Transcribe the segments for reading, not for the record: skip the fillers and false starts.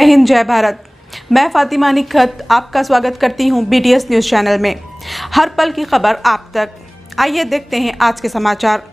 जय हिंद, जय भारत। मैं फातिमा निखत आपका स्वागत करती हूं BTS न्यूज़ चैनल में। हर पल की खबर आप तक। आइए देखते हैं आज के समाचार।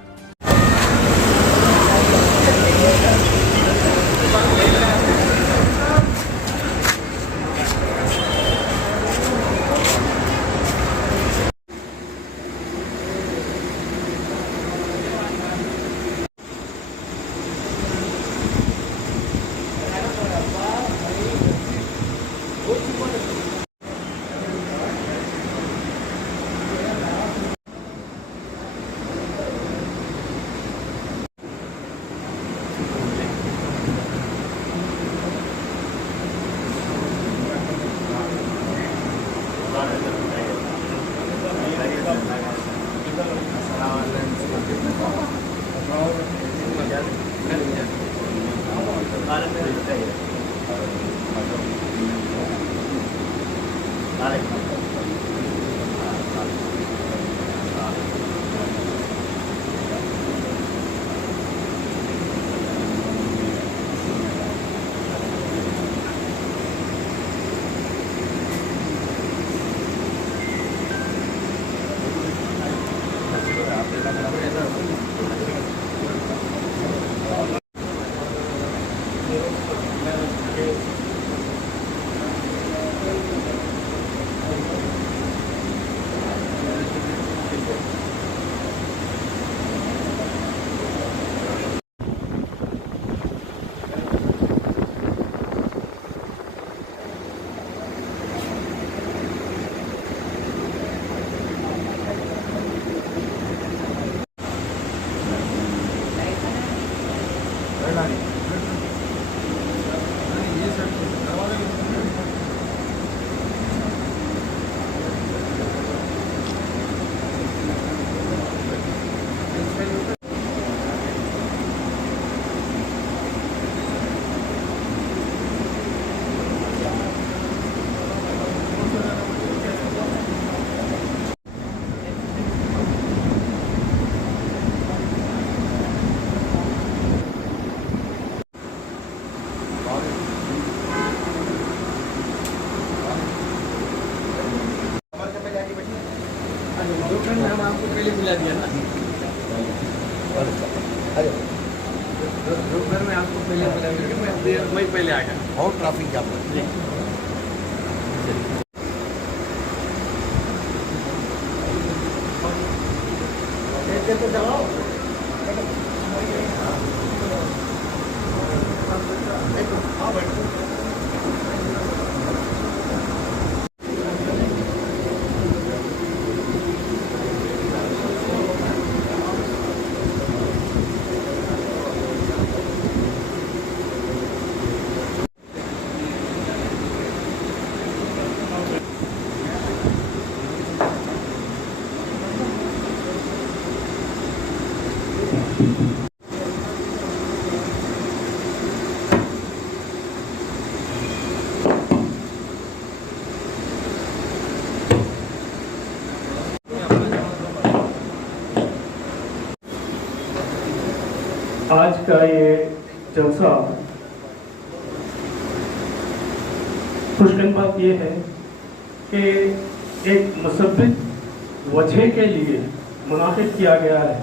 हम आपको पहले मिला दिया ना, दोपहर में आपको पहले मिला दिया, मैं पहले आ गया। बहुत ट्रैफिक जाम है। तो जाओ आज का ये जलसा खुशकिस्मत बात ये है कि एक मुसब्बित वजह के लिए मुनाकिद किया गया है।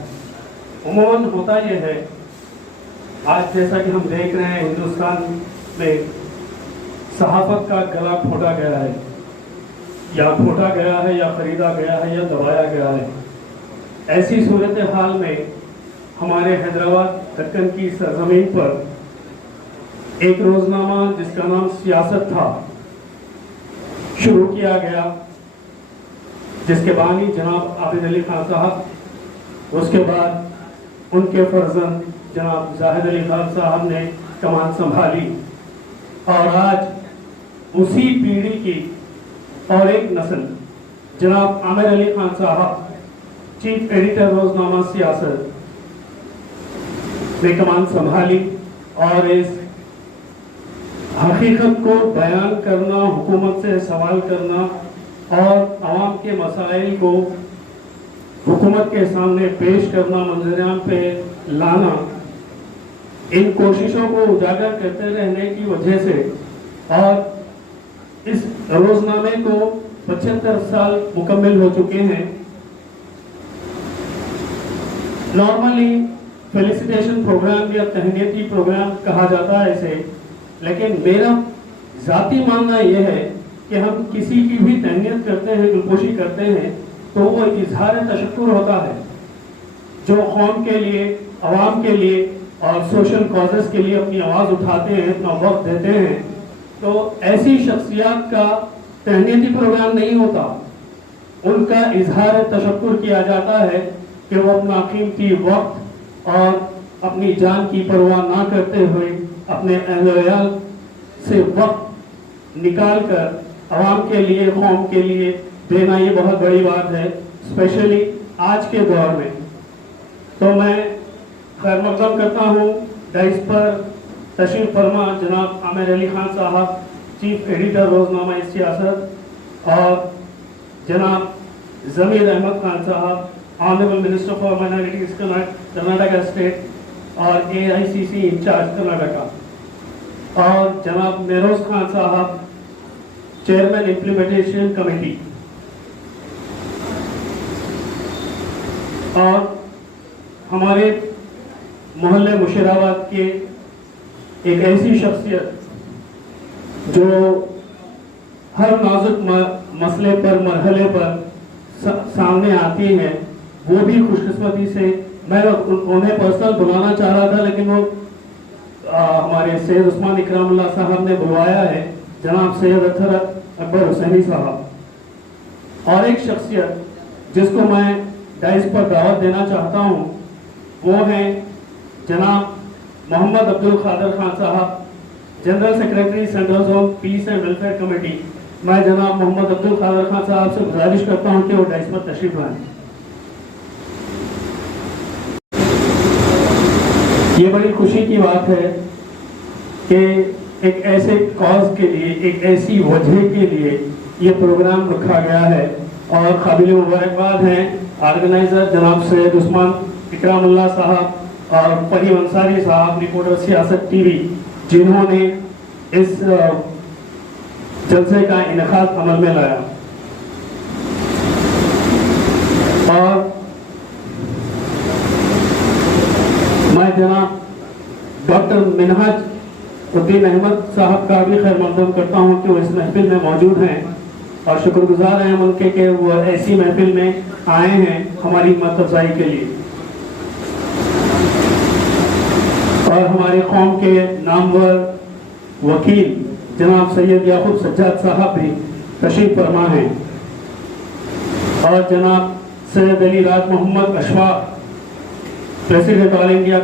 उमूमन होता ये है, आज जैसा कि हम देख रहे हैं हिंदुस्तान में सहाफ़त का गला घोटा गया है, या घोटा गया है या ख़रीदा गया है या दबाया गया है। ऐसी सूरत हाल में हमारे हैदराबाद दक्कन की सरजमीन पर एक रोजनामा जिसका नाम सियासत था शुरू किया गया, जिसके बानी जनाब आबिद अली खान साहब, उसके बाद उनके फर्जंद जनाब जाहिद अली खान साहब ने कमान संभाली, और आज उसी पीढ़ी की और एक नस्ल जनाब आमिर अली खान साहब, चीफ एडिटर रोजनामा सियासत, ने कमान संभाली और इस हकीकत को बयान करना, हुकूमत से सवाल करना और आवाम के मसाइल को हुकूमत के सामने पेश करना, मंजराम पे लाना, इन कोशिशों को उजागर करते रहने की वजह से और इस रोजनामे को 75 साल मुकम्मल हो चुके हैं। नॉर्मली फेलिसिटेशन प्रोग्राम या तहनीती प्रोग्राम कहा जाता है इसे, लेकिन मेरा जाती मानना यह है कि हम किसी की भी तहनीत करते हैं, दिलखुशी करते हैं, तो वो इजहार तशक्कुर होता है जो कौम के लिए, आवाम के लिए और सोशल कॉजेस के लिए अपनी आवाज़ उठाते हैं, अपना वक्त देते हैं। तो ऐसी शख्सियात का तहनीती प्रोग्राम नहीं होता, उनका इजहार तशक्कुर किया जाता है कि वो अपना कीमती वक्त और अपनी जान की परवाह ना करते हुए अपने अहल-ओ-अयाल से वक्त निकाल कर आवाम के लिए, कौम के लिए देना, ये बहुत बड़ी बात है, स्पेशली आज के दौर में। तो मैं खैर मकदम करता हूँ डाइस पर तशरीफ फरमा जनाब आमिर अली खान साहब, चीफ एडिटर रोजनामा सियासत, और जनाब जमीर अहमद खान साहब, honourable minister for minorities Karnataka state और AICC इंचार्ज कर्नाटका, और जनाब मेरोज खान साहब, चेयरमैन इम्प्लीमेंटेशन कमेटी, और हमारे मोहल्ले मुशीराबाद के एक ऐसी शख्सियत जो हर नाजुक मसले पर, मरहले पर सामने आती है, वो भी खुशकिस्मती से, मैं उन्हें पर्सनल बुलाना चाह रहा था लेकिन वो हमारे सैयद उस्मान इकरामुल्लाह साहब ने बुलवाया है, जनाब सैयद अख्तर अकबर हुसैनी साहब। और एक शख्सियत जिसको मैं डाइस पर दावत देना चाहता हूँ वो हैं जनाब मोहम्मद अब्दुल खादर खान साहब, general secretary central zone peace and welfare committee. मैं जनाब मोहम्मद अब्दुल खादर खान साहब से गुजारिश करता हूँ कि वो डाइस पर तशरीफ लाएं। ये बड़ी खुशी की बात है कि एक ऐसे कॉज के लिए, एक ऐसी वजह के लिए ये प्रोग्राम रखा गया है, और काबिल मुबारकबाद हैं ऑर्गेनाइजर जनाब सैयद उस्मान इकरामुल्लाह साहब और फहीम अंसारी साहब, रिपोर्टर सियासत TV, जिन्होंने इस जलसे का इनेकाद अमल में लाया। और मैं जनाब डॉक्टर मिनहाज उद्दीन अहमद साहब का भी खैर मकदम करता हूँ कि वो इस महफिल में मौजूद हैं, और शुक्रगुजार हैं उनके कि वो ऐसी महफिल में आए हैं हमारी हिम्मत अफजाई के लिए। और हमारे कौम के नामवर वकील जनाब सैयद याकूब सज्जाद साहब भी तशरीफ फरमा हैं, और जनाब Syed Ali Raj Mohammad Ashfaq, president all India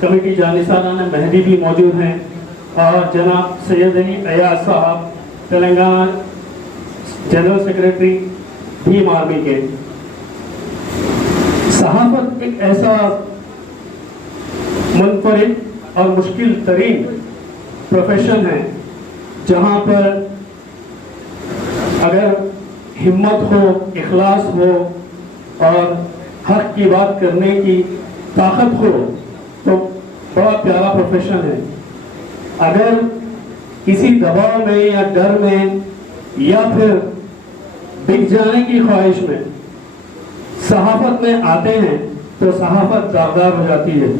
committee जानिसाराना मेहदी भी मौजूद हैं, और जनाब सैयद अली अयाज साहब, तेलंगाना जनरल सेक्रेटरी भीम आर्मी के। सहाफत एक ऐसा मुनफरिद और मुश्किल तरीन प्रोफेशन है जहाँ पर अगर हिम्मत हो, इखलास हो और हक की बात करने की ताकत हो तो बड़ा प्यारा प्रोफेशन है। अगर किसी दबाव में या डर में या फिर बिक जाने की ख्वाहिश में सहाफत में आते हैं तो सहाफत दागदार हो जाती है।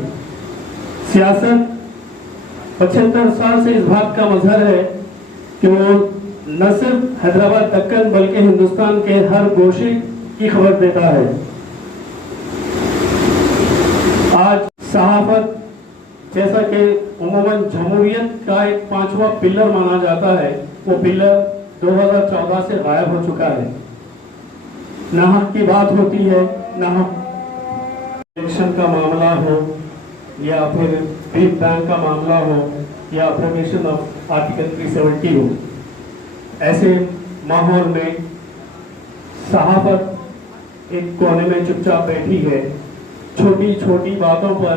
सियासत 75 साल से इस बात का मजहर है कि वो न सिर्फ हैदराबाद दक्कन बल्कि हिंदुस्तान के हर गोशे की खबर देता है। आज सहाफत जैसा कि उम्मन जमहूरियत का एक 5वां पिलर माना जाता है, वो पिलर 2014 से गायब हो चुका है। ना हक की बात होती है, ना इलेक्शन का मामला हो या फिर बिग बैंक का मामला हो या अब्रोगेशन ऑफ आर्टिकल 370 हो। ऐसे माहौल में सहाफत एक कोने में चुपचाप बैठी है। छोटी छोटी बातों पर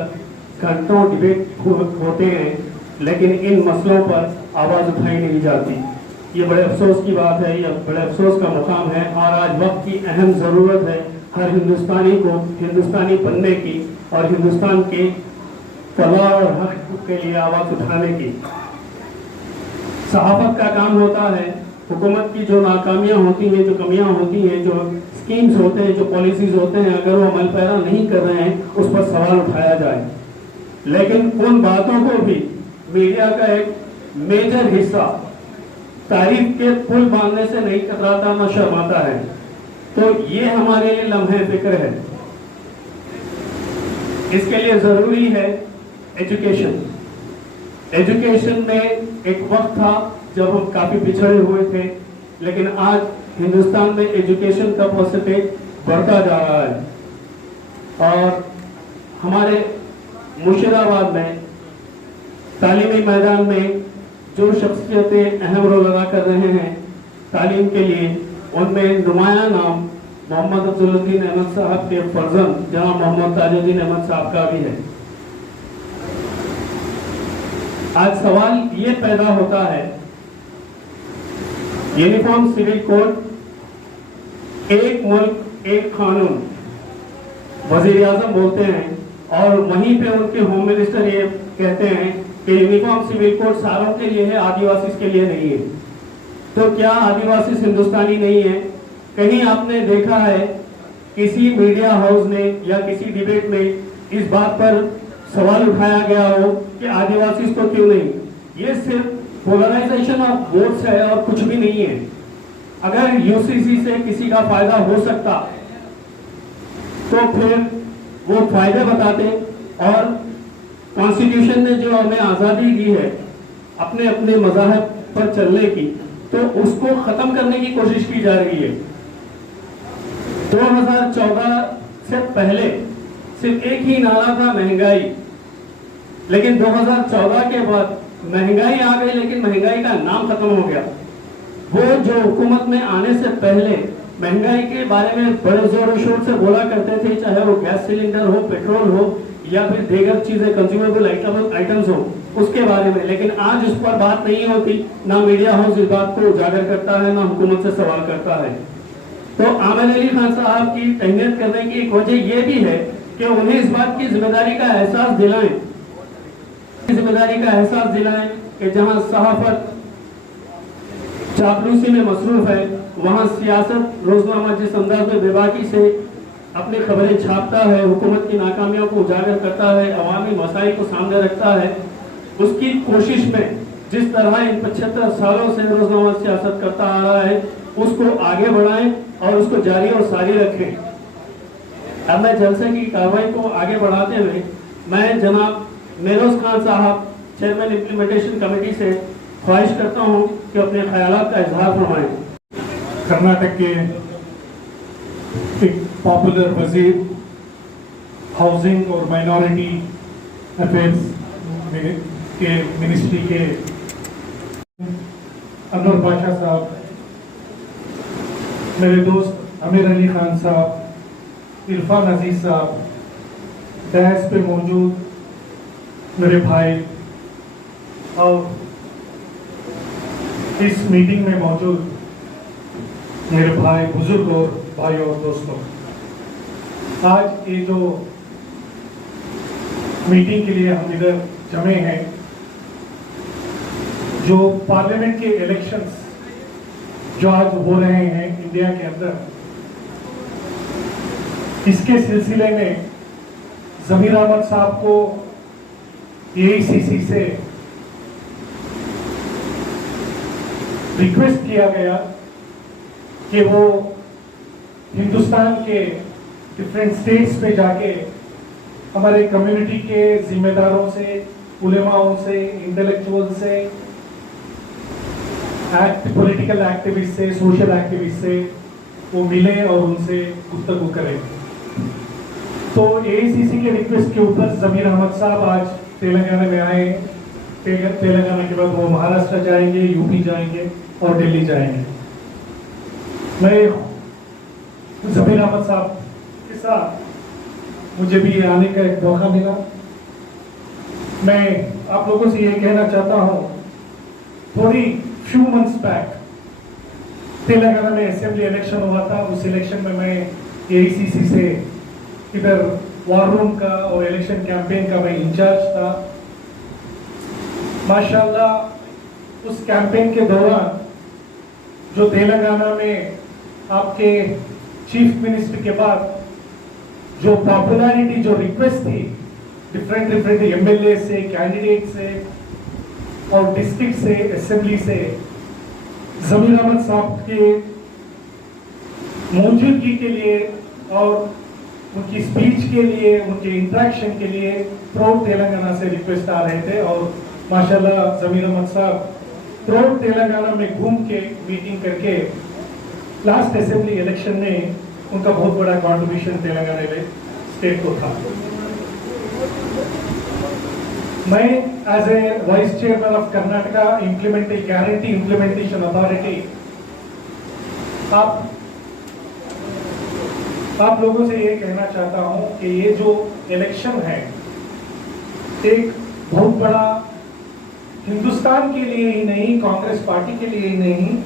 घंटों डिबेट होते हैं, लेकिन इन मसलों पर आवाज़ उठाई नहीं जाती। ये बड़े अफसोस की बात है, ये बड़े अफसोस का मुकाम है, और आज वक्त की अहम ज़रूरत है हर हिंदुस्तानी को हिंदुस्तानी बनने की और हिंदुस्तान के फलाह और हक के लिए आवाज़ उठाने की। सहाफत का काम होता है हुकूमत की जो नाकामियां होती हैं, जो कमियां होती हैं, जो स्कीम्स होते हैं, जो पॉलिसीज होते हैं, अगर वो अमल पैरा नहीं कर रहे हैं उस पर सवाल उठाया जाए। लेकिन उन बातों को भी मीडिया का एक मेजर हिस्सा तारीफ के पुल बांधने से नहीं कतराता, न शर्माता है। तो ये हमारे लिए लम्हे फिक्र है। इसके लिए जरूरी है एजुकेशन। एजुकेशन में एक वक्त था जब हम काफी पिछड़े हुए थे, लेकिन आज हिंदुस्तान में एजुकेशन का परसेंटेज बढ़ता जा रहा है। और हमारे मुर्शिदाबाद में तालीमी मैदान में जो शख्सियतें अहम रोल अदा कर रहे हैं तालीम के लिए, उनमें नुमाया नाम मोहम्मद अफजलुद्दीन अहमद साहब के फर्जंद जनाब मोहम्मद ताजुद्दीन अहमद साहब का भी है। आज सवाल ये पैदा होता है, यूनिफॉर्म सिविल कोड, एक मुल्क एक कानून वजीर आजम बोलते हैं, और वहीं पे उनके होम मिनिस्टर ये कहते हैं कि यूनिफॉर्म सिविल कोड सारों के लिए है, आदिवासी के लिए नहीं है। तो क्या आदिवासी हिंदुस्तानी नहीं है? कहीं आपने देखा है किसी मीडिया हाउस ने या किसी डिबेट में इस बात पर सवाल उठाया गया हो कि आदिवासी को क्यों नहीं? ये सिर्फ पोलराइजेशन ऑफ वोट्स है और कुछ भी नहीं है। अगर यूसीसी से किसी का फायदा हो सकता तो फिर वो फायदे बताते, और कॉन्स्टिट्यूशन ने जो हमें आजादी दी है अपने अपने मज़ाहब पर चलने की, तो उसको खत्म करने की कोशिश की जा रही है। 2014 से पहले सिर्फ एक ही नारा था, महंगाई। लेकिन 2014 के बाद महंगाई आ गई, लेकिन महंगाई का नाम खत्म हो गया। वो जो हुकूमत में आने से पहले महंगाई के बारे में बड़े जोर शोर से बोला करते थे, चाहे वो गैस सिलेंडर हो, पेट्रोल हो, या फिर दीगर चीजें कंज्यूमेबल आइटम्स हो, उसके बारे में। लेकिन आज उस पर बात नहीं होती, ना मीडिया हाउस इस बात को उजागर करता है, ना हुकूमत से सवाल करता है। तो आमिर अली खान साहब की तहनीत करने की एक वजह यह भी है कि उन्हें इस बात की जिम्मेदारी का एहसास दिलाएं, कि जहां सहाफत चापलूसी में मसरूफ है, वहां सियासत रोजनामा जिस अंदाज में बेबाकी से अपनी खबरें छापता है, हुकूमत की नाकामियों को उजागर करता है, अवामी मसाइल को सामने रखता है, उसकी कोशिश में जिस तरह इन 75 सालों से रोजनामा सियासत करता आ रहा है, उसको आगे बढ़ाएं और उसको जारी और सारी रखें। अब मैं जलसे की कार्रवाई को आगे बढ़ाते हुए मैं जनाब मेहरोज खान साहब, चेयरमैन इम्प्लीमेंटेशन कमेटी से ख्वाहिश करता हूं कि अपने ख्यालात का इजहार फरमाएं। कर्नाटक के एक पॉपुलर वजीर हाउसिंग और माइनॉरिटी अफेयर्स के मिनिस्ट्री के अनवर बादशाह साहब, मेरे दोस्त आमिर अली खान साहब, इरफान अजीज साहब, डैश पे मौजूद मेरे भाई, और इस मीटिंग में मौजूद मेरे भाई, बुजुर्ग और भाई और दोस्तों, आज ये जो मीटिंग के लिए हम इधर जमे हैं, जो पार्लियामेंट के इलेक्शंस जो आज हो रहे हैं इंडिया के अंदर, इसके सिलसिले में जमीर अहमद साहब को एआईसीसी से रिक्वेस्ट किया गया कि वो हिंदुस्तान के डिफरेंट स्टेट्स पे जाके हमारे कम्युनिटी के जिम्मेदारों से, उलेमाओं से, इंटेलेक्चुअल से, पॉलिटिकल एक्टिविस्ट से, सोशल एक्टिविस्ट से वो मिले और उनसे गुफ्तगू करें। तो एआईसीसी के रिक्वेस्ट के ऊपर जमीर अहमद साहब आज तेलंगाना में आए। तेलंगाना के बाद वो महाराष्ट्र जाएंगे, यूपी जाएंगे और दिल्ली जाएंगे। मैं जमीर अहमद साहब के साथ मुझे भी आने का एक मौका मिला। मैं आप लोगों से ये कहना चाहता हूँ, थोड़ी फ्यू मंथ्स बैक तेलंगाना में असेंबली इलेक्शन हुआ था। उस इलेक्शन में मैं एआईसीसी से इधर वॉर रूम का और इलेक्शन कैंपेन का मैं इंचार्ज था। माशाल्लाह उस कैंपेन के दौरान जो तेलंगाना में आपके चीफ मिनिस्टर के बाद जो पॉपुलैरिटी, जो रिक्वेस्ट थी डिफरेंट एमएलए से, कैंडिडेट से और डिस्ट्रिक्ट से, असेंबली से, जमीर अहमद साहब के मौजूदगी के लिए और उनकी स्पीच के लिए, उनके इंटरेक्शन के लिए प्राउड तेलंगाना से रिक्वेस्ट आ रहे थे। और माशाल्लाह जमीर अहमद साहब प्राउड तेलंगाना में घूम के मीटिंग करके लास्ट असेंबली इलेक्शन में उनका बहुत बड़ा कंट्रीब्यूशन तेलंगाना में स्टेट को था। मैं as a vice chairman of Karnataka guarantee implementation authority आप लोगों से ये कहना चाहता हूं कि ये जो इलेक्शन है एक बहुत बड़ा हिंदुस्तान के लिए ही नहीं, कांग्रेस पार्टी के लिए ही नहीं,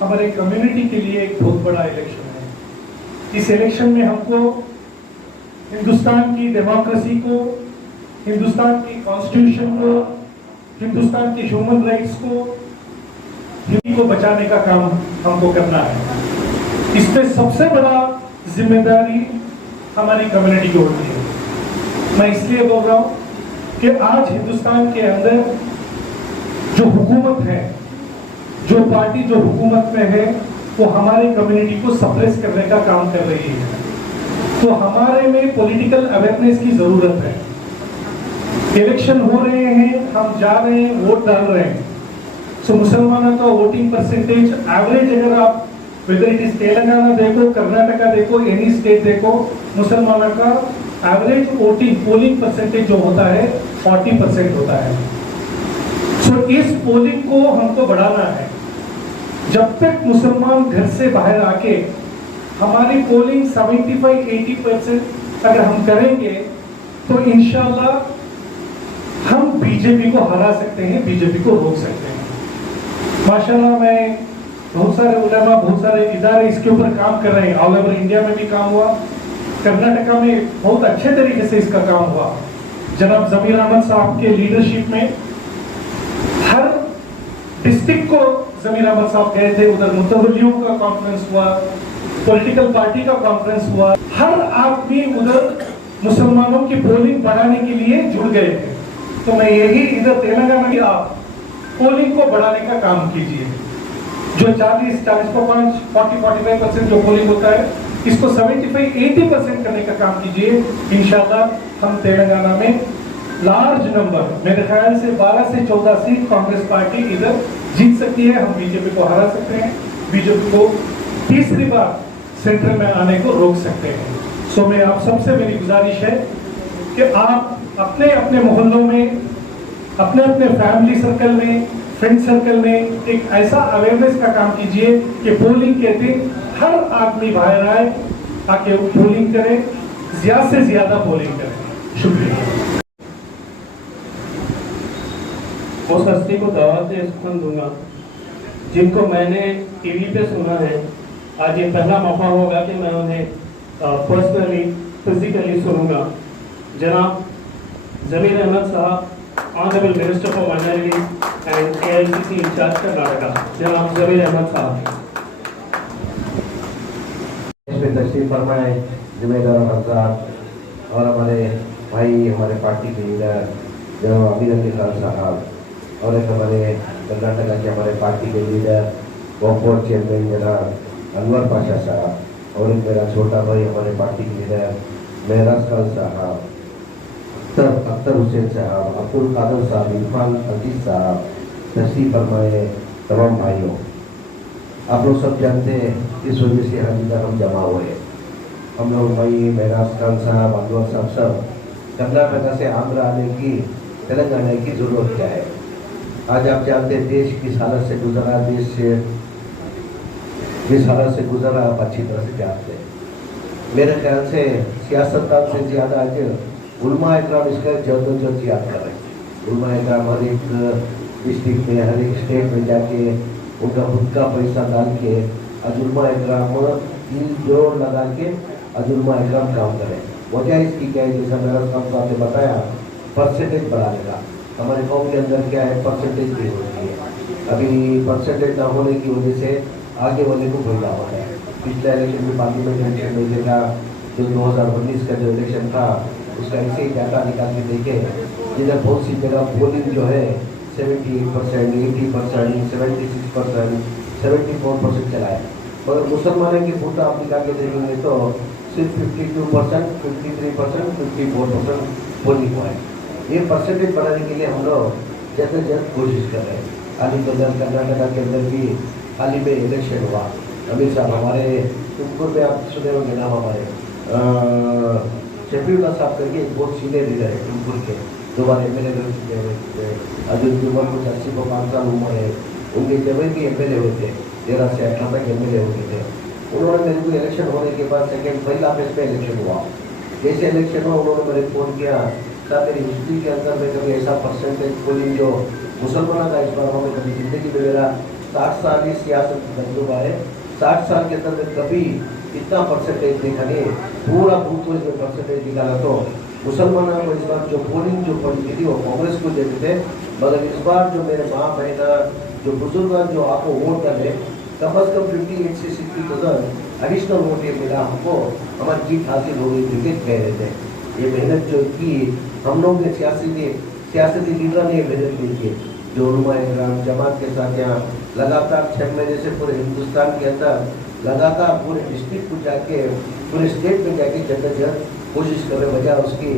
हमारे कम्युनिटी के लिए एक बहुत बड़ा इलेक्शन है। इस इलेक्शन में हमको हिंदुस्तान की डेमोक्रेसी को, हिंदुस्तान की कॉन्स्टिट्यूशन को, हिंदुस्तान की ह्यूमन राइट्स को, हिंदी को बचाने का काम हमको करना है। इस पे सबसे बड़ा जिम्मेदारी हमारी कम्युनिटी की होती है। मैं इसलिए बोल रहा हूं कि आज हिंदुस्तान के अंदर जो हुकूमत है, जो पार्टी जो हुकूमत में है, वो हमारी कम्युनिटी को सप्रेस करने का काम कर रही है। तो हमारे में पॉलिटिकल अवेयरनेस की जरूरत है। इलेक्शन हो रहे हैं, हम जा रहे हैं, वोट डाल रहे हैं। सो मुसलमानों का वोटिंग परसेंटेज एवरेज अगर आप वेदर इट इज तेलंगाना देखो, कर्नाटका देखो, एनी स्टेट देखो, मुसलमानों का एवरेज वोटिंग पोलिंग परसेंटेज जो होता है 40% होता है। सो इस पोलिंग को हमको बढ़ाना है। जब तक मुसलमान घर से बाहर आके हमारी पोलिंग 75-80% अगर हम करेंगे तो इंशाल्लाह हम बीजेपी को हरा सकते हैं, बीजेपी को रोक सकते हैं। माशाल्लाह मैं बहुत सारे उलेमा, बहुत सारे इदारे इसके ऊपर काम कर रहे हैं। ऑल ओवर इंडिया में भी काम हुआ, कर्नाटका में बहुत अच्छे तरीके से इसका काम हुआ। जनाब जमीर अहमद साहब के लीडरशिप में हर डिस्ट्रिक्ट को जमीर अहमद साहब गए थे, उधर मुतवल्लियों का कॉन्फ्रेंस हुआ, पॉलिटिकल पार्टी का कॉन्फ्रेंस हुआ। हर आदमी उधर मुसलमानों की पोलिंग बढ़ाने के लिए जुड़ गए थे। तो मैं यही इधर तेलंगाना में आप पोलिंग को बढ़ाने का काम कीजिए। जो 40-45% जो पोलिंग होता है, इसको 75-80% करने का काम कीजिए। इंशाल्लाह हम तेलंगाना में लार्ज नंबर, मेरे ख्याल से 12 से 14 सीट कांग्रेस पार्टी इधर जीत सकती है। हम बीजेपी को हरा सकते हैं, बीजेपी को तीसरी बार सेंटर में आने को रोक सकते हैं। सो मैं आप सबसे मेरी गुजारिश है कि आप अपने अपने मोहल्लों में, अपने अपने फैमिली सर्कल में, फ्रेंड सर्कल में एक ऐसा अवेयरनेस का काम कीजिए कि पोलिंग के दिन हर आदमी बाहर आए, आके पोलिंग करे, ज्यादा से ज्यादा पोलिंग करे। शुक्रिया। उस हस्ती को दावत इस्तेमाल दूंगा जिनको मैंने टीवी पे सुना है। आज ये पहला मौका होगा कि मैं उन्हें पर्सनली, फिजिकली सुनूंगा। जनाब जमीर अहमद साहब, honourable minister for minority and AICC incharge Karnataka, जनाब जमीर अहमद साहब। इसमें तशरीफ फरमाए जिम्मेदार हजरात और हमारे भाई, हमारे पार्टी के लीडर जनाब अमीर अली खान साहब, और एक हमारे कर्नाटका के हमारे पार्टी के लीडर बोर्ड चेयरमैन जनाब अनवर पाशा साहब, और एक मेरा छोटा भाई हमारे पार्टी के लीडर महराज खान साहब, अख्तर हुसैन साहब, अब्दुल कादर साहब, इरफान अजीज साहब, तशरीफ फरमाए तमाम भाइयों। आप लोग सब जानते हैं इस वजह से आज इधर हम जमा हुए। हम लोग भाई महराज खान साहब, अनवर साहब, सब कर्नाटका से आंध्र आने की, तेलंगाना की जरूरत क्या है। आज आप जानते हैं देश किस हालत से गुजरा, देश से जिस हालत से गुजरा आप अच्छी तरह से जानते हैं। मेरे ख्याल से सियासतदान से ज़्यादा आज उलमा इकराम इसका जद्दोजहद याद कर रहे हैं। उलमा इकराम हर एक डिस्ट्रिक्ट में, हर एक स्टेट में जाके उनका खुद का पैसा डाल के आज उलमा इकराम दिल जोड़ लगा के आज उलमा इकराम काम करें। वजह इसकी क्या है, जैसा मेरा काम साहब ने बताया, परसेंटेज बढ़ाने का। हमारे कौम के अंदर क्या है, परसेंटेज भी होती है। अभी परसेंटेज ना होने की वजह से आगे वाले को भेजा हुआ है। पिछले इलेक्शन में पार्लियामेंट इलेक्शन में देखा, जो 2019 का जो इलेक्शन था उसका ऐसे ही डाटा निकाल के देखे, जिधर बहुत सी जगह पोलिंग जो है 78%, 80%, 76%, 74% चला है, मगर मुसलमानों की वोट आप निकाल के देखेंगे तो सिर्फ 52%, 53%, 54% पोलिंग हुआ है। ये परसेंटेज बढ़ाने के लिए हम लोग जल्द से जल्द कोशिश कर रहे हैं। हाल ही के अंदर कर्नाटका के अंदर भी हाल ही में इलेक्शन हुआ। अमित शाह हमारे तुमकुर में आप सुने होंगे नाम, हमारे शफीउल्लाह साहब करके एक बहुत सीनियर लीडर है तुमकुर के, दोबारा MLA रह चुके हैं। अजय कुमार कुछ 80 को 5 साल उम्र है, उनके जब भी MLA हुए थे 13 से 18 तक MLA हो गए थे। उन्होंने मेरे को इलेक्शन होने के बाद सेकेंड पहला फेज पे इलेक्शन हुआ। जैसे इलेक्शन हुआ उन्होंने मेरे फ़ोन किया, सर मेरी हिस्ट्री के अंदर में कभी ऐसा परसेंटेज पोलिंग जो मुसलमानों का इस बार हमें कभी ज़िंदगी में मेरा 60 साल की सियासत तजुर्बा है, 60 साल के अंदर में कभी इतना परसेंटेज देखा नहीं, पूरा बूथ को इसमें परसेंटेज निकाला तो मुसलमानों को इस बार जो पोलिंग जो पड़ी थी वो कांग्रेस को देते थे, मगर इस बार जो मेरे माँ बहना जो बुजुर्ग जो आपको वोट कर रहे कम अज़ कम 58 से 60,000 एडिशनल वोट ये मिला हमको, हमारी जीत हासिल हो गई। क्रिकेट कह रहे थे ये मेहनत जो की हम लोग ने सियासती लीडर ने मेहनत की थी, जो उलमा-ए-किराम जमात के साथ यहाँ लगातार 6 महीने से पूरे हिंदुस्तान के अंदर लगातार पूरे डिस्ट्रिक्ट को जाके पूरे स्टेट में जाके जगह कोशिश कर रहे। वजह उसकी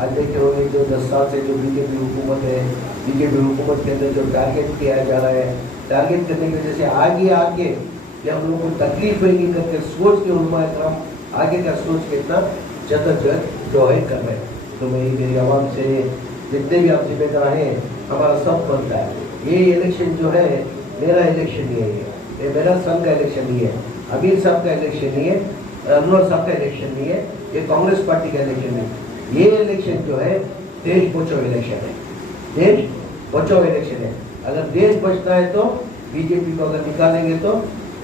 आज देखे होंगे जो 10 साल से जो बीजेपी हुकूमत है, बीजेपी हुकूमत के अंदर जो टारगेट किया जा रहा है, टारगेट करने की वजह से आगे या हम लोगों को तकलीफ नहीं करके सोच के उलमा-ए-किराम आगे का सोच के इतना जद्दोजहद जो है कर रहे हैं। तो मेरी आवाम से जितने भी आप जिम्मेदार हैं, हमारा सब बनता है। ये इलेक्शन जो है मेरा इलेक्शन नहीं है, ये मेरा सन का इलेक्शन नहीं है, अमीर साहब का इलेक्शन नहीं है, अनवर साहब का इलेक्शन नहीं है, ये कांग्रेस पार्टी का इलेक्शन नहीं। ये इलेक्शन जो है देश बचाओ इलेक्शन है, देश बचाओ इलेक्शन है। अगर देश बचता है तो बीजेपी को अगर निकालेंगे तो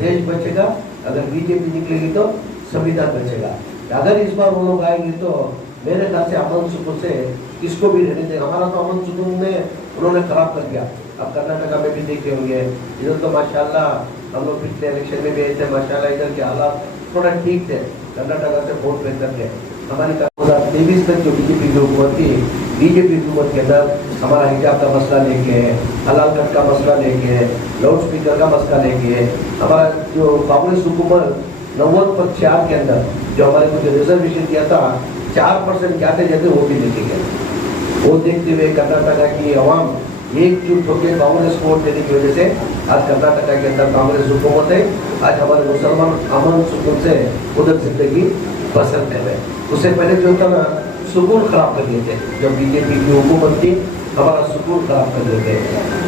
देश बचेगा, अगर बीजेपी निकलेगी तो संविधान बचेगा। अगर इस बार वो लोग आएंगे तो मेरे ख्याल से अमन सुकून से किसको भी रहने देगा। हमारा तो अमन सुकून में उन्होंने खराब कर दिया। अब कर्नाटका में भी देखे होंगे, इधर तो माशाल्लाह हम लोग पिछले इलेक्शन में भी आए थे, माशाल्लाह इधर के हालात थोड़ा ठीक थे, कर्नाटका से बहुत बेहतर थे। हमारी 2023 तक जो बीजेपी की हुकूमत थी, बीजेपी हुकूमत के अंदर हमारा हिजाब का मसला लेके, हलाल कट का मसला लेके, लाउड स्पीकर का मसला लेके, हमारा जो कांग्रेस हुकूमत 90% के अंदर जो हमारे को रिजर्वेशन दिया था 4% जाते जाते वो भी लेके गए। वो देखते हुए कर्नाटका की आवाम एकजुट होकर कांग्रेस को वोट देने की वजह से आज कर्नाटका के अंदर कांग्रेस हुकूमत है। आज हमारे मुसलमान अमन सुकून से उधर जिंदगी बसर कर रहे हैं। उससे पहले जो था ना सुकून खराब कर दिए थे, जब बीजेपी की हुकूमत थी हमारा सुकून खराब कर दिए थे।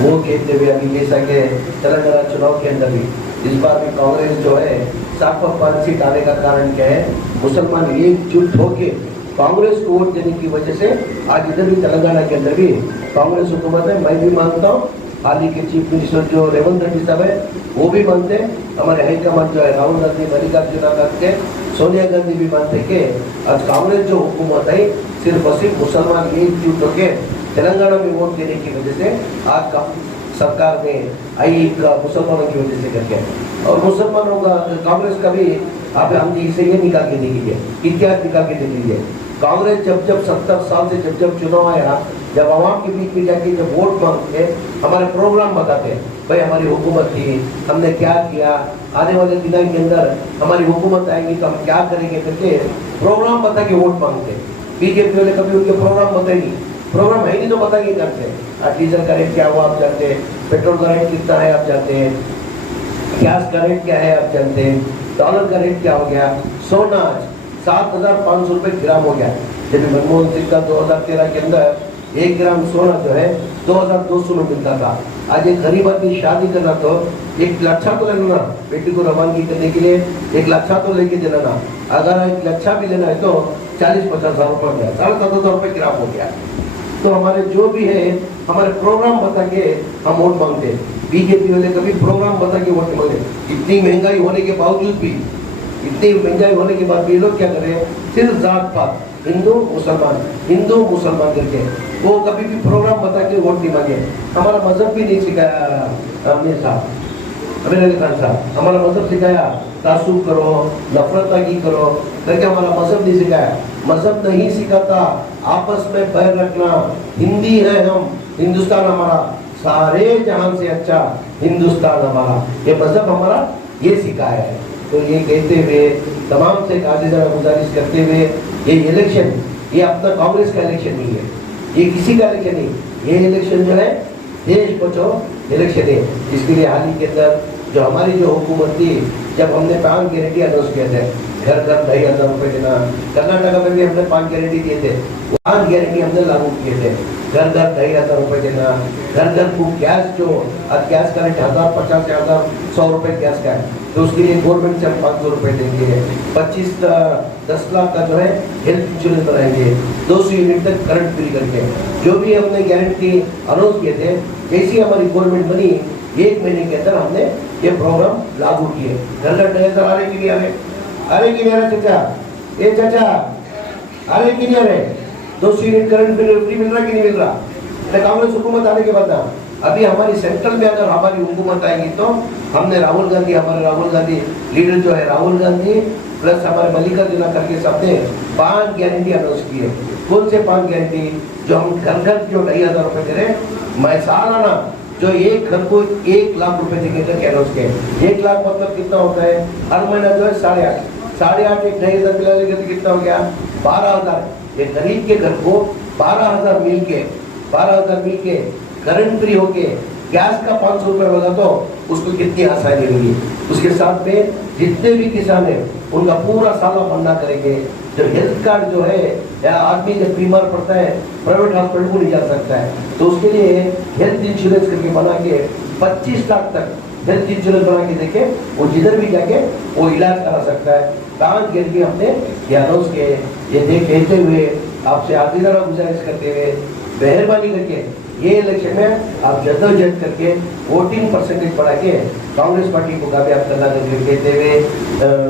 वो कहते हुए अभी जैसा कि तेलंगाना चुनाव के अंदर भी इस बार भी कांग्रेस जो है 7 सीट आने का कारण क्या है, मुसलमान एकजुट होकर कांग्रेस को वोट देने की वजह से आज इधर भी तेलंगाना के अंदर भी कांग्रेस हुकूमत है। मैं भी मानता हूँ, हाल ही के चीफ मिनिस्टर जो रेवंत रेड्डी साहब है वो भी मानते हैं, हमारे हाईकमान जो है राहुल गांधी, मल्लिकार्जुन खड़गे, सोनिया गांधी भी मानते हैं कि आज कांग्रेस जो हुकूमत है सिर्फ और सिर्फ मुसलमान एकजुट होकर तेलंगाना में वोट देने की वजह से आज का सरकार में आई मुसलमानों की वजह से करके, और मुसलमानों का कांग्रेस का भी आप हम इसे ये निकाल के दे दीजिए, इतिहास निकाल के दे दीजिए। कांग्रेस जब 70 साल से जब चुनाव आया, जब आवाम के बीच में जाके जब वोट मांगते हमारे प्रोग्राम बताते भाई हमारी हुकूमत थी, हमने क्या किया, आने वाले दिनों के अंदर हमारी हुकूमत आएगी तो हम क्या करेंगे करके प्रोग्राम बता के वोट मांगते। बीजेपी वाले कभी उनके प्रोग्राम बताए नहीं, प्रोग्राम है नहीं तो बता के करते। आज डीजल का रेट क्या हुआ आप जानते हैं, पेट्रोल का रेट कितना है आप जानते हैं, गैस का रेट क्या है आप जानते हैं, डॉलर का रेट क्या हो गया, सोना आज 7,500 रुपये ग्राम हो गया। जब मनमोहन सिंह का 2013 के अंदर 1 ग्राम सोना जो है 2,200 में मिलता था। आज एक गरीब आदमी शादी करना तो 1 लाख तो लेना, बेटी को रवानगी करने के लिए 1 लाख तो लेके देना ना, अगर 1 लाख भी लेना है तो 40-50 हज़ार रुपये में 7,500 रुपये ग्राम हो गया। तो हमारे जो भी है हमारे प्रोग्राम बता के हम वोट मांगते। बीजेपी वाले कभी प्रोग्राम बता के वोट मांगते। इतनी महंगाई होने के बावजूद भी इतनी महंगाई होने के बाद भी ये लोग क्या कर रहे हैं, सिर्फ जात पात हिंदू मुसलमान करके वो कभी भी प्रोग्राम बता के वोट नहीं मांगे। हमारा मजहब भी नहीं सिखाया अमीर साहब, अमीर अली खान साहब, हमारा मजहब सिखाया तासुब करो, नफरत की करो करके हमारा मजहब नहीं सिखाया। मजहब नहीं सिखाता आपस में बैर रखना। हिंदी है हम, हिंदुस्तान हमारा, सारे जहां से अच्छा हिंदुस्तान हमारा, ये मजहब हमारा ये सिखाया है। तो ये कहते हुए तमाम से गुजारिश करते हुए ये इलेक्शन ये अपना कांग्रेस का इलेक्शन नहीं है, ये किसी का इलेक्शन नहीं, ये इलेक्शन जो है देश बचाओ इलेक्शन है। इसके लिए हाल ही के अंदर जो हमारी जो हुकूमत थी, जब हमने 5 गारंटी अनाउंस किए थे, घर घर 2,500 रुपए देना, कर्नाटका में भी हमने 5 गारंटी दिए थे, 5 गारंटी हमने लागू किए थे। घर घर 2,500 रुपए देना, घर घर को गैस जो आज गैस का रेट 1000, 50,000, 100 रुपए गैस का है, तो उसके लिए गवर्नमेंट से हम 500 रुपए देंगे। 10 लाख का जो है हेल्थ इंश्योरेंस बनाएंगे, 200 यूनिट तक करंट फ्री करके। जो भी हमने गारंटी अनाउंस किए थे, जैसी हमारी गवर्नमेंट बनी 1 महीने के अंदर हमने ये प्रोग्राम लागू किए। घर घर 2,000 आ रहे कि नहीं आ रहे, आ रहे कि नहीं आ रहे चाचा, ये चाचा आ रहे कि नहीं आ रहे, 200 यूनिट करंट फ्री मिल रहा कि नहीं मिल रहा। कांग्रेस हुकूमत आने के बाद ना, अभी हमारी सेंट्रल में अगर हमारी हुकूमत आएगी तो हमने हमारे राहुल गांधी लीडर जो है राहुल गांधी प्लस हमारे मल्लिकार्जुन खड़गे साहब ने 5 गारंटी अनाउंस की है। कौन से 5 गारंटी? जो हम घर घर जो 2,500 रुपए दे रहे, मैं सालाना जो एक घर को 1 लाख रुपए देंगे करके अनाउंस किए। 1 लाख मतलब कितना होता है, हर महीना जो है 8.5 एक 2,500 मिला लेंगे तो कितना हो गया 12,000। ये गरीब के घर को 12,000 मिल के करंट फ्री होके गैस का 500 रुपए होगा तो उसको कितनी आसानी होगी। उसके साथ में जितने भी किसान है उनका पूरा साला बनना करेंगे। जो हेल्थ कार्ड जो है, या आदमी जब बीमार पड़ता है प्राइवेट हॉस्पिटल को नहीं जा सकता है, तो उसके लिए हेल्थ इंश्योरेंस करके बना के 25 लाख तक हेल्थ इंश्योरेंस बना के देखे, वो जिधर भी जाके वो इलाज करा सकता है। 5 गारंटी हमने ये अनाउंस किए। ये कहते हुए आपसे आखिरी गुजारिश करते हुए मेहरबानी करके ये इलेक्शन में आप जद्दोजहद करके वोटिंग परसेंटेज बढ़ा के कांग्रेस पार्टी को कामयाब करना करके कहते हुए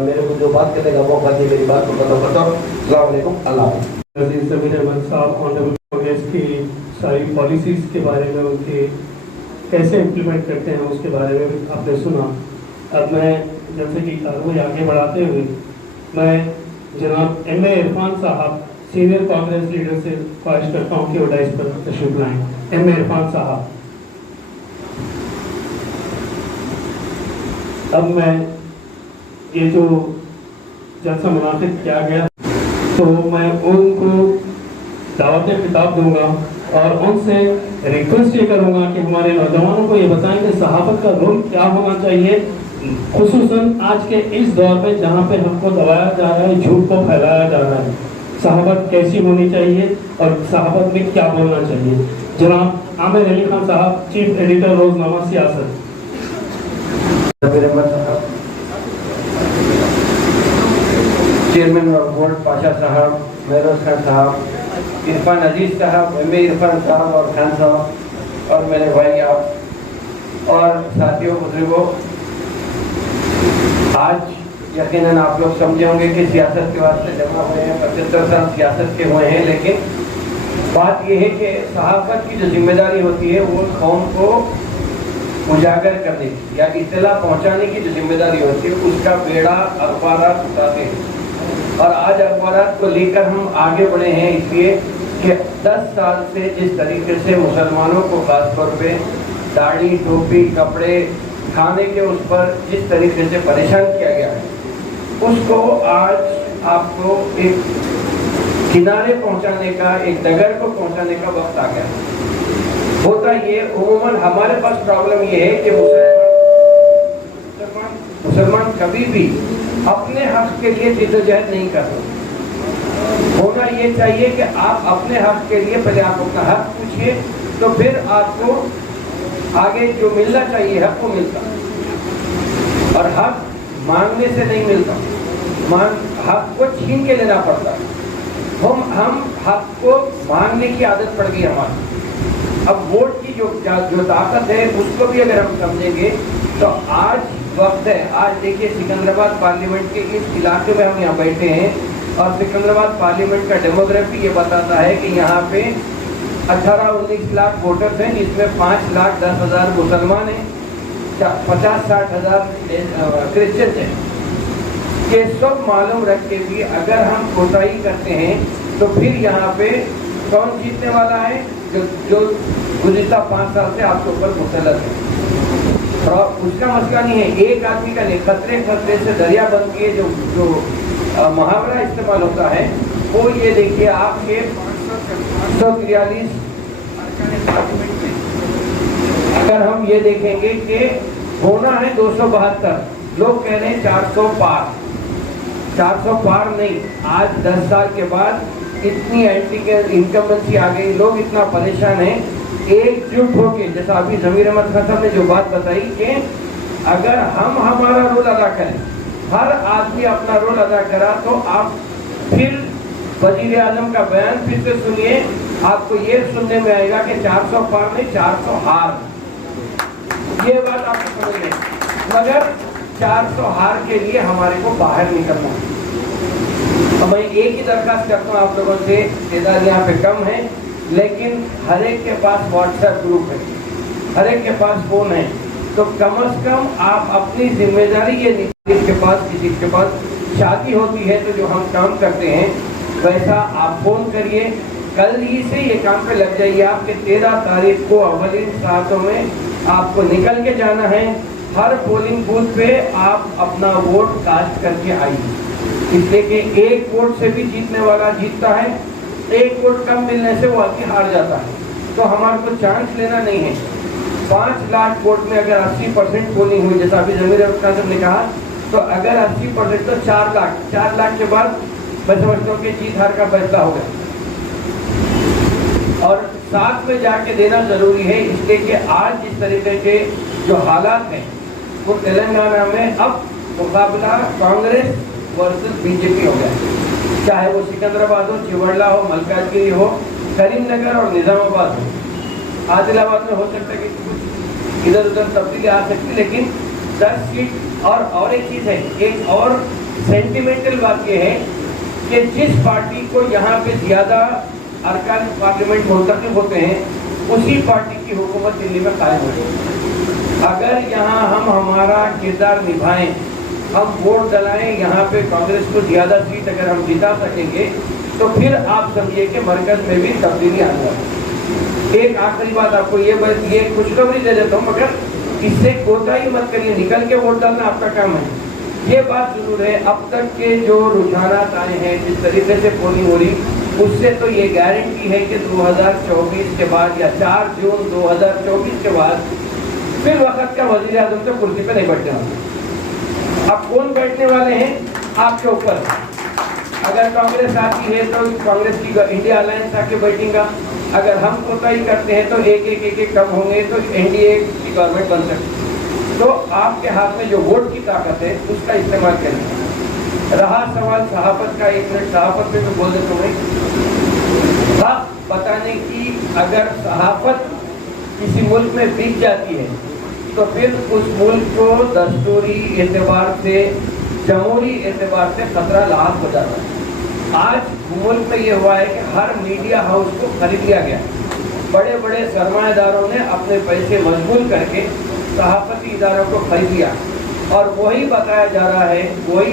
मेरे को जो बात करने का मौका दिया, मेरी बात को खत्म करता हूँ। अस्सलाम वालेकुम, अल्लाह हाफ़िज़। ज़मीर अहमद साहब ऑनरेबल कांग्रेस की सारी पॉलिसीज़ के बारे में, उनके कैसे इम्प्लीमेंट करते हैं उसके बारे में भी आपने सुना। अब मैं जैसे कि कार्रवाई आगे बढ़ाते हुए मैं जनाब M.A. इरफान साहब सीनियर कांग्रेस लीडर से ख्वाहिश करता हूँ कि वो डाइस पर तशरीफ लाएं। M.A. इरफान साहब, अब मैं ये जो जलसा मुनाकिद किया गया तो मैं उनको दावत खिताब दूंगा और उनसे रिक्वेस्ट ये करूंगा कि हमारे नौजवानों को ये बताएं कि सहाबत का रोल क्या होना चाहिए, खुसूसन आज के इस दौर में जहाँ पे हमको दबाया जा रहा है, झूठ को फैलाया जा रहा है। सहाबत कैसी होनी चाहिए और सहाबत में क्या बोलना चाहिए। जनाब आमिर अली खान साहब, चीफ एडिटर रोजनामा सियासत। चेयरमैन ऑफ बोर्ड पाशा साहब, मेहरोज खान साहब, इरफान अजीज साहब, M.A. इरफान साहब और खान साहब और मेरे भाई आप और साथियों बुजुर्गों, आज यकीनन आप लोग समझे होंगे कि सियासत के वास्ते जमा हुए हैं, 75 साल सियासत के हुए हैं, लेकिन बात यह है कि सहाफत की जो जिम्मेदारी होती है वो कौम को उजागर करने की या इत्तला पहुंचाने की जो जिम्मेदारी होती है उसका बेड़ा अखबारात उठाते हैं। और आज अखबारात को लेकर हम आगे बढ़े हैं इसलिए कि 10 साल से जिस तरीके से मुसलमानों को खासतौर पे दाढ़ी, टोपी, कपड़े, खाने के उस पर जिस तरीके से परेशान किया गया है, उसको आज आपको एक किनारे पहुंचाने का, एक डगर को पहुंचाने का वक्त आ गया है। होता ये उम्मन हमारे पास प्रॉब्लम ये है कि मुसलमान कभी भी अपने हक के लिए जिद्दोजहद नहीं कर सकते। होना ये चाहिए कि आप अपने हक के लिए पहले आप अपना हक पूछिए, तो फिर आपको आगे जो मिलना चाहिए हक को मिलता। और हक मांगने से नहीं मिलता, हक को छीन के लेना पड़ता। हम हक को मांगने की आदत पड़ गई हमारी। अब वोट की जो ताकत है उसको भी अगर हम समझेंगे तो आज वक्त है। आज देखिए सिकंदराबाद पार्लियामेंट के इस इलाके में हम यहाँ बैठे हैं और सिकंदराबाद पार्लियामेंट का डेमोग्राफी ये बताता है कि यहाँ पे 18-19 लाख वोटर्स हैं, जिसमें 5,10,000 मुसलमान हैं, 50-60 हज़ार क्रिश्चियन हैं। ये सब मालूम रख के भी अगर हम कोताही करते हैं तो फिर यहाँ पे कौन जीतने वाला है? जो गुज़िश्ता 5 साल से आपके ऊपर मुसलत है। और उसका मसला नहीं है, एक आदमी का नहीं, खतरे खतरे से दरिया बन के जो मुहावरा इस्तेमाल होता है वो ये देखिए आपके 543 अगर हम ये देखेंगे कि होना है 272, लोग कह रहे हैं 400 पार। 400 पार नहीं, आज 10 साल के बाद इतनी एंटी इनकम्बेंसी आ गई, लोग इतना परेशान हैं, एकजुट होके, जैसा अभी ज़मीर अहमद खान साहब ने जो बात बताई कि अगर हम हमारा रोल अदा करें, हर आदमी अपना रोल अदा करा, तो आप फिर वजीर आजम का बयान फिर से सुनिए, आपको ये सुनने में आएगा कि 400 पार नहीं 400 हार। ये बात आपको समझ में, मगर 400 हार के लिए हमारे को बाहर निकलना है। तो मैं एक ही दरखास्त करता हूँ आप लोगों से, तादाद यहाँ पे कम है, लेकिन हर एक के पास व्हाट्सएप ग्रुप है, हर एक के पास फ़ोन है, तो कम से कम आप अपनी जिम्मेदारी ये किसी के पास शादी होती है तो जो हम काम करते हैं वैसा आप फ़ोन करिए, कल ही से ये काम पे लग जाइए। आपके 13 तारीख को अवलिन सातों में आपको निकल के जाना है, हर पोलिंग बूथ पे आप अपना वोट कास्ट करके आइए, इसलिए कि एक वोट से भी जीतने वाला जीतता है, एक वोट कम मिलने से वो आगे हार जाता है। तो हमारे को चांस लेना नहीं है। 5 लाख वोट में अगर 80% पोलिंग हुई, जैसा अभी ज़मीर अहमद खान साहब ने कहा, तो अगर 80% तो 4 लाख के बाद मैं समझता हूँ कि जीत हार का फैसला हो गया। और साथ में जाके देना जरूरी है, इसलिए कि आज जिस तरीके के जो हालात हैं वो तेलंगाना में अब मुकाबला कांग्रेस वर्सेस बीजेपी हो गया, चाहे वो सिकंदराबाद हो, चिवड़ला हो, मलकाजगिरी हो, करीमनगर और निज़ामाबाद हो। आदिलाबाद में हो सकता है कि कुछ इधर उधर तब्दीली आ सकती, लेकिन 10 सीट। और एक चीज़ है, एक और सेंटिमेंटल बात यह है कि जिस पार्टी को यहाँ पे ज़्यादा अरकान पार्लियामेंट मुंतखब होते हैं उसी पार्टी की हुकूमत दिल्ली में कायम होगी। अगर यहाँ हम हमारा किरदार निभाएं, हम वोट डलाएं, यहाँ पे कांग्रेस को ज़्यादा सीट अगर हम जिता सकेंगे तो फिर आप समझिए कि मरकज़ में भी तब्दीली आने वाली। एक आखिरी बात आपको ये खुशखबरी दे देता हूँ, मगर इससे कोताही मत करिए, निकल के वोट डालना आपका काम है। ये बात जरूर है, अब तक के जो रुझानात आए हैं, जिस तरीके से पोलिंग हो रही, उससे तो ये गारंटी है कि 2024 के बाद या 4 जून 2024 के बाद फिर वक्त का वज़ीर आज़म तो कुर्सी पे नहीं बैठने वाले। अब कौन बैठने वाले हैं आपके ऊपर। अगर कांग्रेस आती है तो कांग्रेस की इंडिया अलायंस आके बैठेगा, अगर हम कोताही करते हैं तो एक कम होंगे तो एनडीए की गवर्नमेंट बन सकती है। तो आपके हाथ में जो वोट की ताकत है उसका इस्तेमाल करें। रहा सवाल सहाफत का, 1 मिनट सहाफत में भी बोल देता हूँ, बताने की, अगर सहाफत किसी मुल्क में बिक जाती है तो फिर उस मुल्क को दस्तूरी एतबार से, जमहूरी एतबार से खतरा लाहक हो जाता है। आज मुल्क में ये हुआ है कि हर मीडिया हाउस को खरीद लिया गया, बड़े बड़े सरमाएदारों ने अपने पैसे मजबूर करके सहाफती इदारों को खरीद लिया, और वही बताया जा रहा है, वही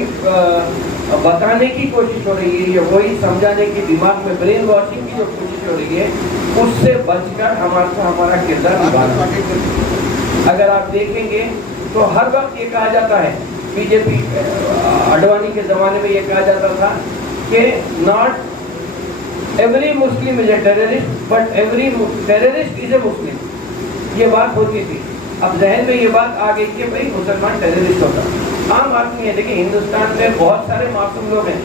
बताने की कोशिश हो रही है, या वही समझाने की, दिमाग में ब्रेन वॉशिंग की जो कोशिश हो रही है, उससे बचकर हमारा किरदार निभाना। अगर आप देखेंगे तो हर वक्त ये कहा जाता है, बीजेपी अडवाणी के ज़माने में ये कहा जाता था कि not every Muslim is a terrorist but every terrorist is a Muslim. ये बात होती थी। अब जहन में ये बात आ गई कि भाई मुसलमान टेररिस्ट होता। आम आदमी है, देखिए हिंदुस्तान में बहुत सारे मासूम लोग हैं,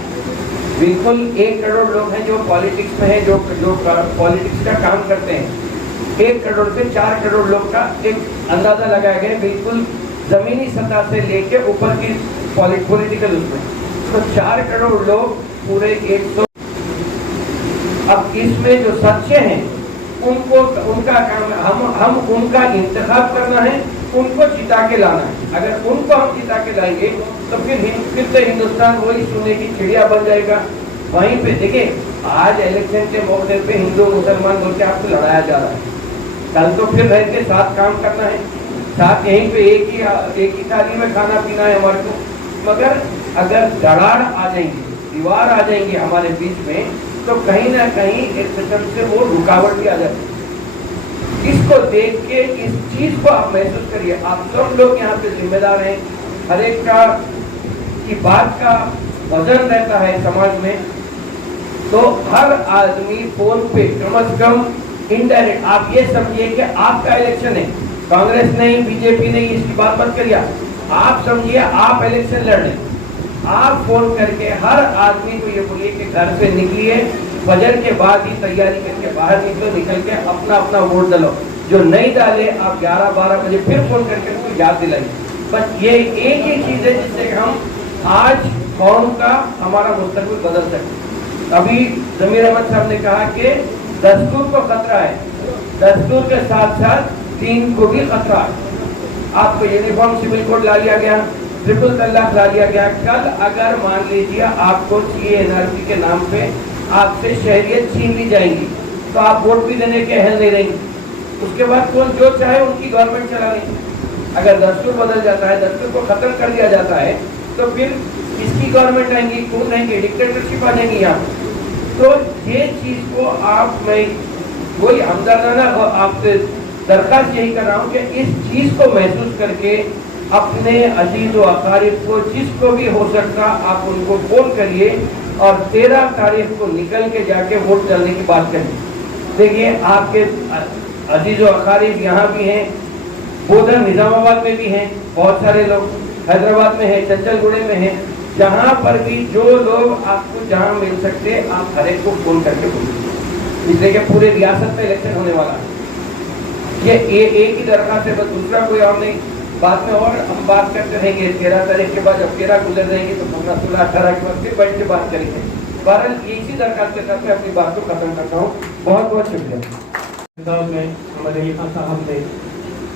बिल्कुल 1 करोड़ लोग हैं जो पॉलिटिक्स में हैं, जो पॉलिटिक्स का काम करते हैं। 1 करोड़ से 4 करोड़ लोग का एक अंदाज़ा लगाया गया, बिल्कुल ज़मीनी सतह से लेके ऊपर की पॉलिटिकल उसमें, तो 4 करोड़ लोग पूरे 100। अब इसमें जो सच्चे हैं उनको, उनका काम, हम उनका इंतखाब करना है उनको जिता के लाना है। अगर उनको हम जिता के लाएंगे तो फिर से हिंदुस्तान वही सोने की चिड़िया बन जाएगा। वहीं पे देखिए, आज इलेक्शन के मौके पे हिंदू मुसलमान बोल के आपको लड़ाया जा रहा है। कल तो फिर रह के साथ काम करना है, साथ यहीं पे एक ही थाली में खाना पीना है हमारे को। मगर अगर दरार आ जाएंगे, दीवार आ जाएंगे हमारे बीच में, तो कहीं ना कहीं एक किस्म से वो रुकावट भी आ जाती है। इसको देख के इस चीज को आप महसूस करिए। आप सब लोग यहाँ पे जिम्मेदार हैं, हर एक का की बात का वजन रहता है समाज में। तो हर आदमी फोन पे कम से कम इनडायरेक्ट आप ये समझिए कि आपका इलेक्शन है, कांग्रेस नहीं, बीजेपी नहीं, इसकी बात मत करिए। आप समझिए आप इलेक्शन लड़ रहे हैं, आप फोन करके हर आदमी को ये बोलिए कि घर से निकलिए, फजर के बाद ही तैयारी करके बाहर निकलो, निकल के अपना अपना वोट डालो। जो नहीं डाले आप 11-12 बजे फिर फोन करके उनको याद दिलाइए। बस ये एक ही चीज है जिससे हम आज कौम का हमारा मुस्तकबिल बदल सकते। अभी जमीर अहमद साहब ने कहा कि दस्तूर को खतरा है, दस्तूर के साथ साथ दीन को भी खतरा है। आपको यूनिफॉर्म सिविल कोड ला लिया गया, ट्रिपल तलाक ला लिया गया। कल अगर मान लीजिए आपको CA/NRC के नाम पे आपसे शहरियत छीन ली जाएंगी तो आप वोट भी देने के अहल नहीं रहेंगे। उसके बाद कौन जो चाहे उनकी गवर्नमेंट चला लेंगे। अगर दस्तूर बदल जाता है, दस्तूर को खत्म कर दिया जाता है, तो फिर किसकी गवर्नमेंट आएंगी, कौन रहेंगे, डिक्टेटरशिप आ जाएंगी यहाँ। तो ये चीज को आप, मैं वही हमदर्दाना आपसे दरखास्त यही कर रहा हूँ कि इस चीज को महसूस करके अपने अजीज व अकारिब को जिसको भी हो सकता आप उनको फोन करिए और 13 तारीख को निकल के जाके वोट डालने की बात करिए। देखिए आपके अजीज व अकारिब यहाँ भी हैं, बोधर निजामाबाद में भी हैं, बहुत सारे लोग हैदराबाद में है, चंचलगुड़े में है। जहाँ पर भी जो लोग आपको जहाँ मिल सकते आप हर एक को फोन करके बोलिए, इसलिए कि पूरे रियासत में इलेक्शन होने वाला है। ये एक ही दरखास्त है, बस दूसरा कोई और नहीं। बाद में और हम बात करते रहेंगे 13 तारीख के बाद, जब 13 गुजर जाएंगे तो 15, 16, 18 के बाद फिर बैठ के बात करेंगे। बहरहाल इसी दरखास्त के साथ मैं अपनी बात को खत्म करता हूँ। बहुत बहुत शुक्रिया। में हमारे यहाँ साहब ने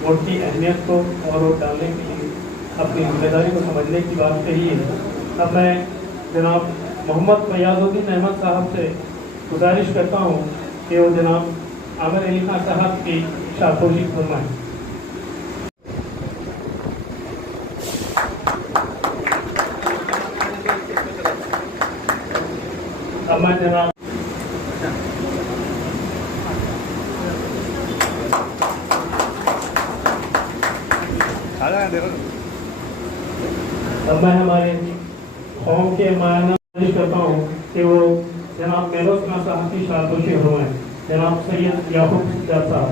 वोट की अहमियत को और वोट डालने के लिए अपनी जिम्मेदारी को समझने की बात कही है। अब मैं जनाब मोहम्मद फयाजुद्दीन अहमद साहब से गुजारिश करता हूँ कि वो जनाब आमिर अली खान साहब की शादोशी फरमाएं। अब मैं जनाब हमारे कौम के मायना करता हूँ कि वो जनाब मेहरोज खान साहब की शादोशी फरमाएं। जनाब सैयद याकूब सिद्दीक साहब।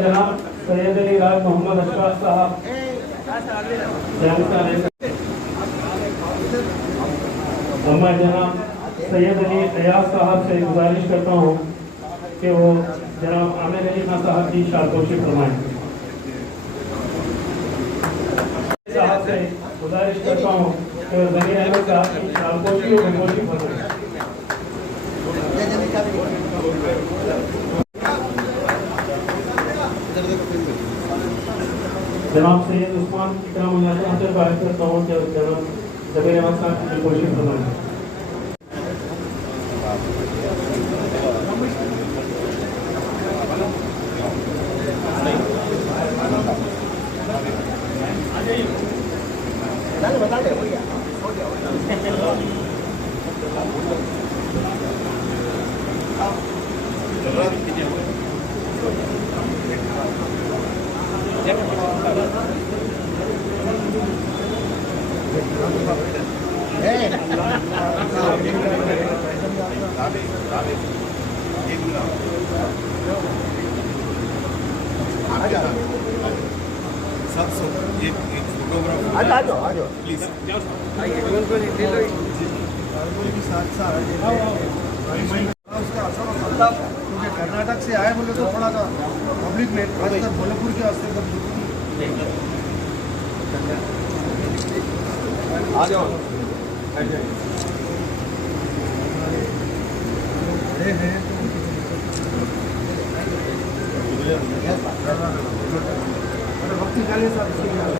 जनाब सैयद अली राज मोहम्मद अशरफ साहब। मैं जनाब सैयद अली अयाज साहब से गुजारिश करता हूँ कि वो जनाब आमिर अली खान साहब की शादोशी फरमाएं। साहब से गुजारिश करता हूँ कि वो जमीर अहमद साहब की शादोशी और गंगोशी फरमाएं। जनाब सैयद उस्मान इकराम से गुजारिश करता हूँ कि जनाब जमीर अहमद साहब की गंगोशी फरमाएं। कर्नाटक से आए बोले तो थोड़ा सा पब्लिक में खासकर भोलपुर के वास्ते आ जाओ वक्ती झाले